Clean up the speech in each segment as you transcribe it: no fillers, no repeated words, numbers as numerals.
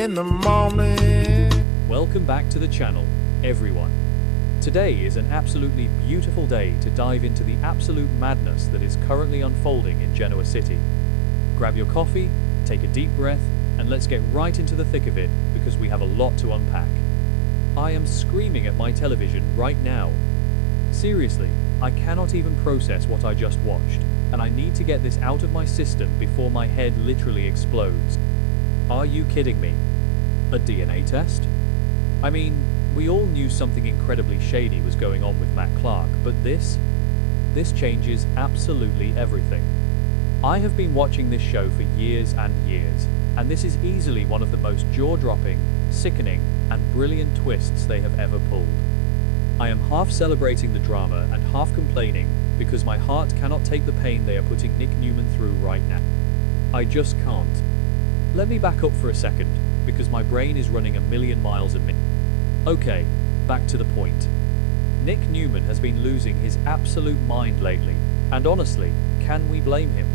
in the morning. Welcome back to the channel, everyone. Today is an absolutely beautiful day to dive into the absolute madness that is currently unfolding in Genoa City. Grab your coffee, take a deep breath, and let's get right into the thick of it because we have a lot to unpack. I am screaming at my television right now. Seriously, I cannot even process what I just watched, and I need to get this out of my system before my head literally explodes. Are you kidding me? A DNA test? I mean, we all knew something incredibly shady was going on with Matt Clark, but this changes absolutely everything. I have been watching this show for years and years, and this is easily one of the most jaw-dropping, sickening, and brilliant twists they have ever pulled. I am half celebrating the drama and half complaining because my heart cannot take the pain they are putting Nick Newman through right now. I just can't. Let me back up for a second, because my brain is running a million miles a minute. Okay, back to the point. Nick Newman has been losing his absolute mind lately, and honestly, can we blame him?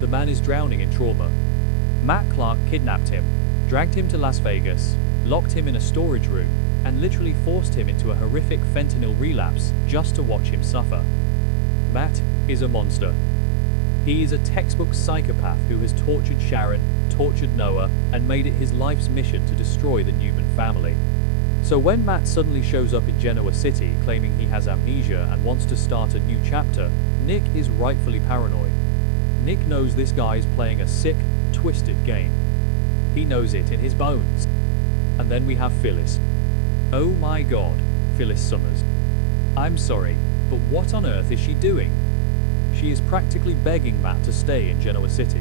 The man is drowning in trauma. Matt Clark kidnapped him, dragged him to Las Vegas, locked him in a storage room, and literally forced him into a horrific fentanyl relapse just to watch him suffer. Matt is a monster. He is a textbook psychopath who has tortured Sharon, tortured Noah, and made it his life's mission to destroy the Newman family. So when Matt suddenly shows up in Genoa City claiming he has amnesia and wants to start a new chapter, Nick is rightfully paranoid. Nick knows this guy is playing a sick, twisted game. He knows it in his bones. And then we have Phyllis. Oh my god, Phyllis Summers. I'm sorry, but what on earth is she doing? She is practically begging Matt to stay in Genoa City.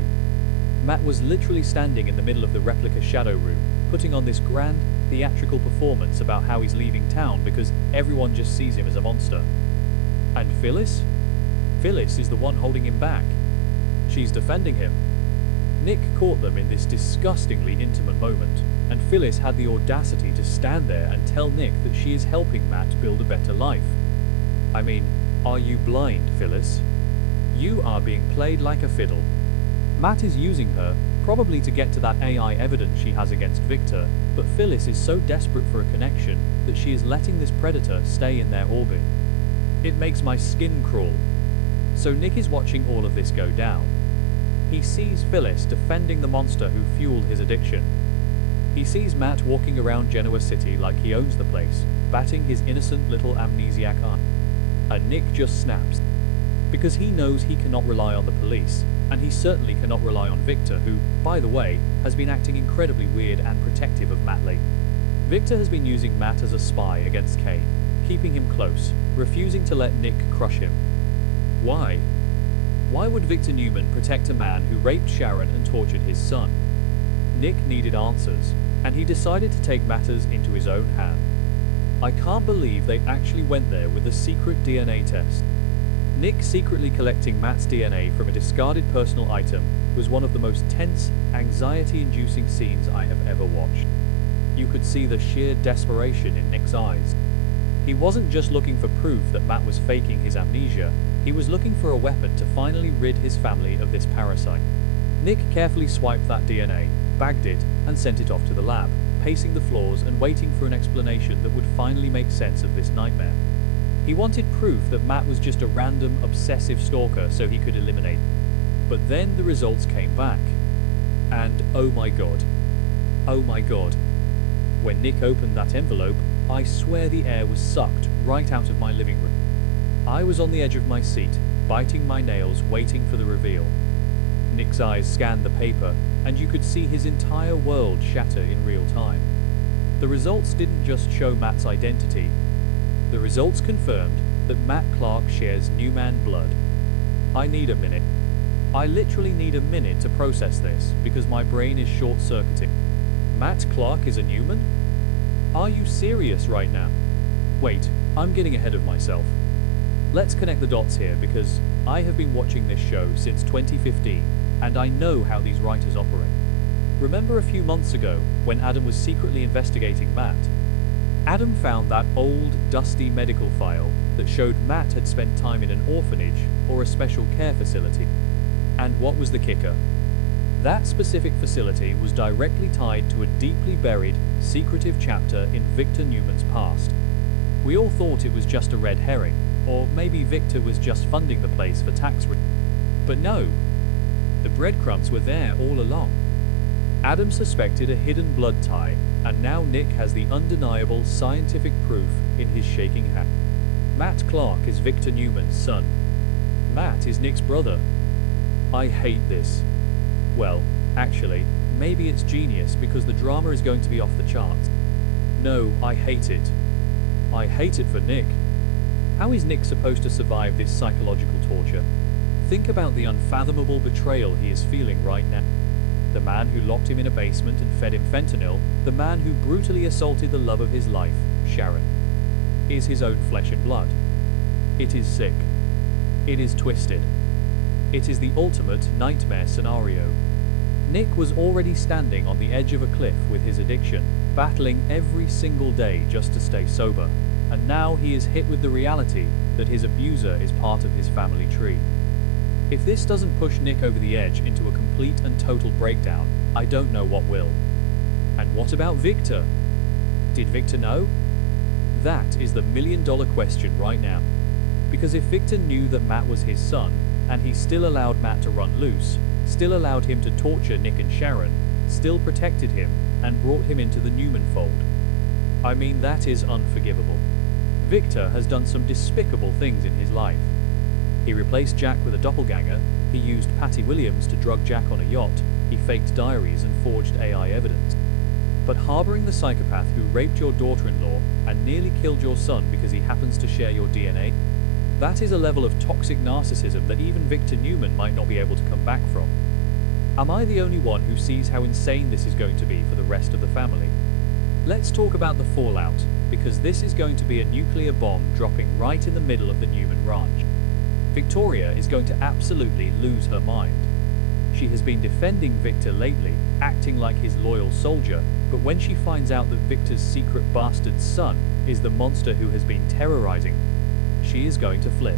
Matt was literally standing in the middle of the replica shadow room, putting on this grand, theatrical performance about how he's leaving town because everyone just sees him as a monster. And Phyllis? Phyllis is the one holding him back. She's defending him. Nick caught them in this disgustingly intimate moment, and Phyllis had the audacity to stand there and tell Nick that she is helping Matt build a better life. I mean, are you blind, Phyllis? You are being played like a fiddle. Matt is using her, probably to get to that AI evidence she has against Victor, but Phyllis is so desperate for a connection that she is letting this predator stay in their orbit. It makes my skin crawl. So Nick is watching all of this go down. He sees Phyllis defending the monster who fueled his addiction. He sees Matt walking around Genoa City like he owns the place, batting his innocent little amnesiac eye. And Nick just snaps. Because he knows he cannot rely on the police, and he certainly cannot rely on Victor, who, by the way, has been acting incredibly weird and protective of Matt lately. Victor has been using Matt as a spy against Kane, keeping him close, refusing to let Nick crush him. Why? Why would Victor Newman protect a man who raped Sharon and tortured his son? Nick needed answers, and he decided to take matters into his own hand. I can't believe they actually went there with a secret DNA test. Nick secretly collecting Matt's DNA from a discarded personal item was one of the most tense, anxiety-inducing scenes I have ever watched. You could see the sheer desperation in Nick's eyes. He wasn't just looking for proof that Matt was faking his amnesia, he was looking for a weapon to finally rid his family of this parasite. Nick carefully swiped that DNA, bagged it, and sent it off to the lab, pacing the floors and waiting for an explanation that would finally make sense of this nightmare. He wanted proof that Matt was just a random, obsessive stalker so he could eliminate. But then the results came back. And oh my god. Oh my god. When Nick opened that envelope, I swear the air was sucked right out of my living room. I was on the edge of my seat, biting my nails, waiting for the reveal. Nick's eyes scanned the paper, and you could see his entire world shatter in real time. The results didn't just show Matt's identity. The results confirmed that Matt Clark shares Newman blood. I need a minute. I literally need a minute to process this because my brain is short-circuiting. Matt Clark is a Newman? Are you serious right now? Wait, I'm getting ahead of myself. Let's connect the dots here because I have been watching this show since 2015 and I know how these writers operate. Remember a few months ago when Adam was secretly investigating Matt? Adam found that old, dusty medical file that showed Matt had spent time in an orphanage or a special care facility. And what was the kicker? That specific facility was directly tied to a deeply buried, secretive chapter in Victor Newman's past. We all thought it was just a red herring, or maybe Victor was just funding the place for tax reasons. But no, the breadcrumbs were there all along. Adam suspected a hidden blood tie, and now Nick has the undeniable scientific proof in his shaking hand. Matt Clark is Victor Newman's son. Matt is Nick's brother. I hate this. Well, actually, maybe it's genius because the drama is going to be off the charts. No, I hate it. I hate it for Nick. How is Nick supposed to survive this psychological torture? Think about the unfathomable betrayal he is feeling right now. The man who locked him in a basement and fed him fentanyl, the man who brutally assaulted the love of his life, Sharon, is his own flesh and blood. It is sick. It is twisted. It is the ultimate nightmare scenario. Nick was already standing on the edge of a cliff with his addiction, battling every single day just to stay sober, and now he is hit with the reality that his abuser is part of his family tree. If this doesn't push Nick over the edge into a complete and total breakdown, I don't know what will. And what about Victor? Did Victor know? That is the million-dollar question right now. Because if Victor knew that Matt was his son, and he still allowed Matt to run loose, still allowed him to torture Nick and Sharon, still protected him, and brought him into the Newman fold. I mean, that is unforgivable. Victor has done some despicable things in his life. He replaced Jack with a doppelganger, he used Patty Williams to drug Jack on a yacht, he faked diaries and forged AI evidence. But harboring the psychopath who raped your daughter-in-law and nearly killed your son because he happens to share your DNA, that is a level of toxic narcissism that even Victor Newman might not be able to come back from. Am I the only one who sees how insane this is going to be for the rest of the family? Let's talk about the fallout, because this is going to be a nuclear bomb dropping right in the middle of the Newman ranch. Victoria is going to absolutely lose her mind. She has been defending Victor lately, acting like his loyal soldier, but when she finds out that Victor's secret bastard son is the monster who has been terrorizing, she is going to flip.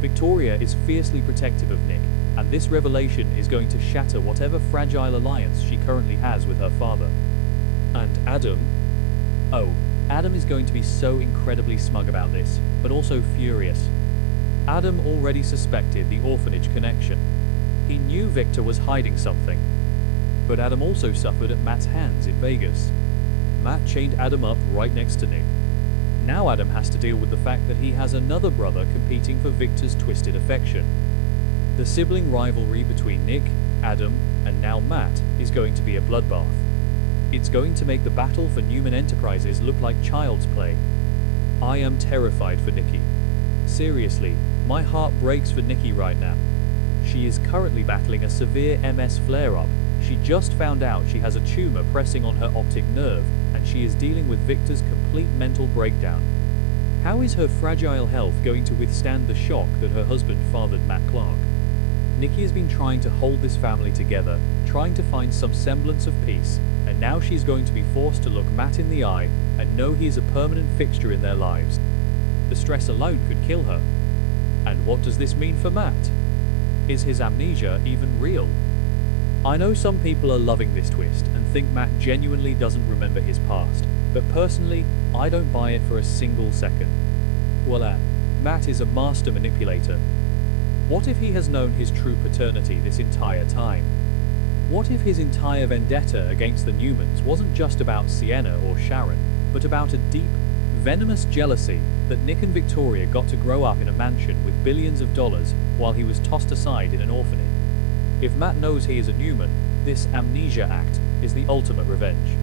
Victoria is fiercely protective of Nick, and this revelation is going to shatter whatever fragile alliance she currently has with her father. And Adam? Oh, Adam is going to be so incredibly smug about this, but also furious. Adam already suspected the orphanage connection. He knew Victor was hiding something. But Adam also suffered at Matt's hands in Vegas. Matt chained Adam up right next to Nick. Now Adam has to deal with the fact that he has another brother competing for Victor's twisted affection. The sibling rivalry between Nick, Adam, and now Matt is going to be a bloodbath. It's going to make the battle for Newman Enterprises look like child's play. I am terrified for Nikki. Seriously, my heart breaks for Nikki right now. She is currently battling a severe MS flare-up. She just found out she has a tumor pressing on her optic nerve, and she is dealing with Victor's complete mental breakdown. How is her fragile health going to withstand the shock that her husband fathered Matt Clark? Nikki has been trying to hold this family together, trying to find some semblance of peace, and now she's going to be forced to look Matt in the eye and know he is a permanent fixture in their lives. The stress alone could kill her. And what does this mean for Matt? Is his amnesia even real? I know some people are loving this twist and think Matt genuinely doesn't remember his past, but personally, I don't buy it for a single second. Voila, Matt is a master manipulator. What if he has known his true paternity this entire time? What if his entire vendetta against the Newmans wasn't just about Sienna or Sharon, but about a deep, venomous jealousy that Nick and Victoria got to grow up in a mansion with billions of dollars while he was tossed aside in an orphanage? If Matt knows he is a Newman, this amnesia act is the ultimate revenge.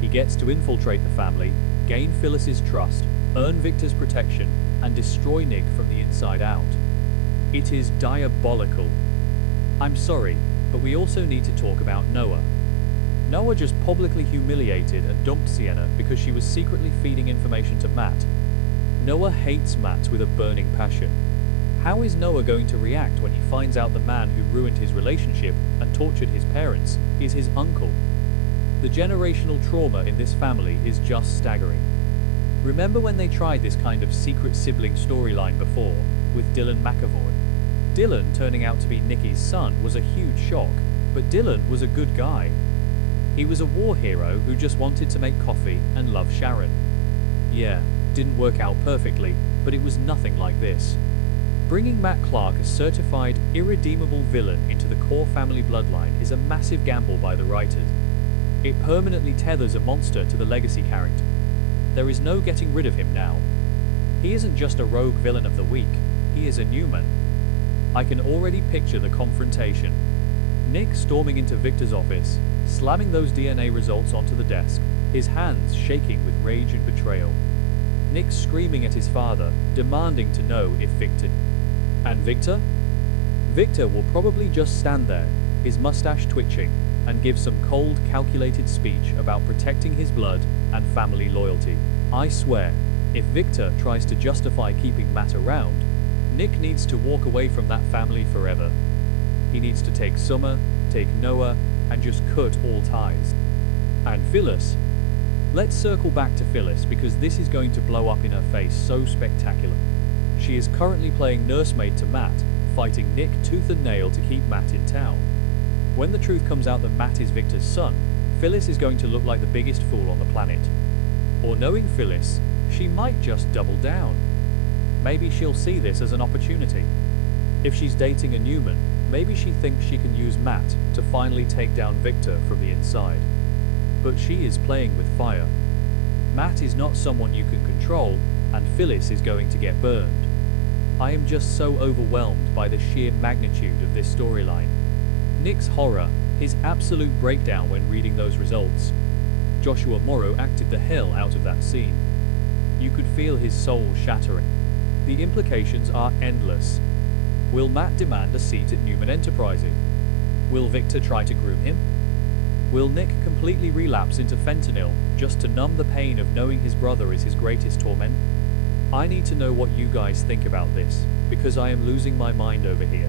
He gets to infiltrate the family, gain Phyllis's trust, earn Victor's protection, and destroy Nick from the inside out. It is diabolical. I'm sorry, but we also need to talk about Noah. Noah just publicly humiliated and dumped Sienna because she was secretly feeding information to Matt. Noah hates Matt with a burning passion. How is Noah going to react when he finds out the man who ruined his relationship and tortured his parents is his uncle? The generational trauma in this family is just staggering. Remember when they tried this kind of secret sibling storyline before, with Dylan McAvoy? Dylan turning out to be Nikki's son was a huge shock, But Dylan was a good guy. He was a war hero who just wanted to make coffee and love Sharon. Yeah, didn't work out perfectly, but it was nothing like this. Bringing Matt Clark, a certified, irredeemable villain, into the core family bloodline is a massive gamble by the writers. It permanently tethers a monster to the legacy character. There is no getting rid of him now. He isn't just a rogue villain of the week, he is a Newman. I can already picture the confrontation. Nick storming into Victor's office, slamming those DNA results onto the desk, his hands shaking with rage and betrayal. Nick screaming at his father, demanding to know if Victor... And Victor? Victor will probably just stand there, his mustache twitching, and give some cold, calculated speech about protecting his blood and family loyalty. I swear, if Victor tries to justify keeping Matt around, Nick needs to walk away from that family forever. He needs to take Summer, take Noah, and just cut all ties. And Phyllis. Let's circle back to Phyllis because this is going to blow up in her face so spectacular. She is currently playing nursemaid to Matt, fighting Nick tooth and nail to keep Matt in town. When the truth comes out that Matt is Victor's son, Phyllis is going to look like the biggest fool on the planet. Or knowing Phyllis, she might just double down. Maybe she'll see this as an opportunity. If she's dating a Newman, maybe she thinks she can use Matt to finally take down Victor from the inside. But she is playing with fire. Matt is not someone you can control, and Phyllis is going to get burned. I am just so overwhelmed by the sheer magnitude of this storyline. Nick's horror, his absolute breakdown when reading those results. Joshua Morrow acted the hell out of that scene. You could feel his soul shattering. The implications are endless. Will Matt demand a seat at Newman Enterprises? Will Victor try to groom him? Will Nick completely relapse into fentanyl just to numb the pain of knowing his brother is his greatest torment? I need to know what you guys think about this, because I am losing my mind over here.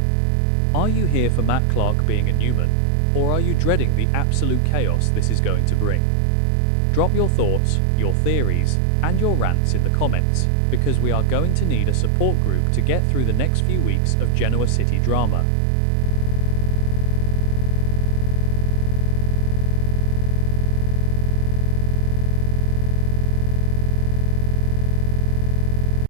Are you here for Matt Clark being a Newman, or are you dreading the absolute chaos this is going to bring? Drop your thoughts, your theories, and your rants in the comments, because we are going to need a support group to get through the next few weeks of Genoa City drama.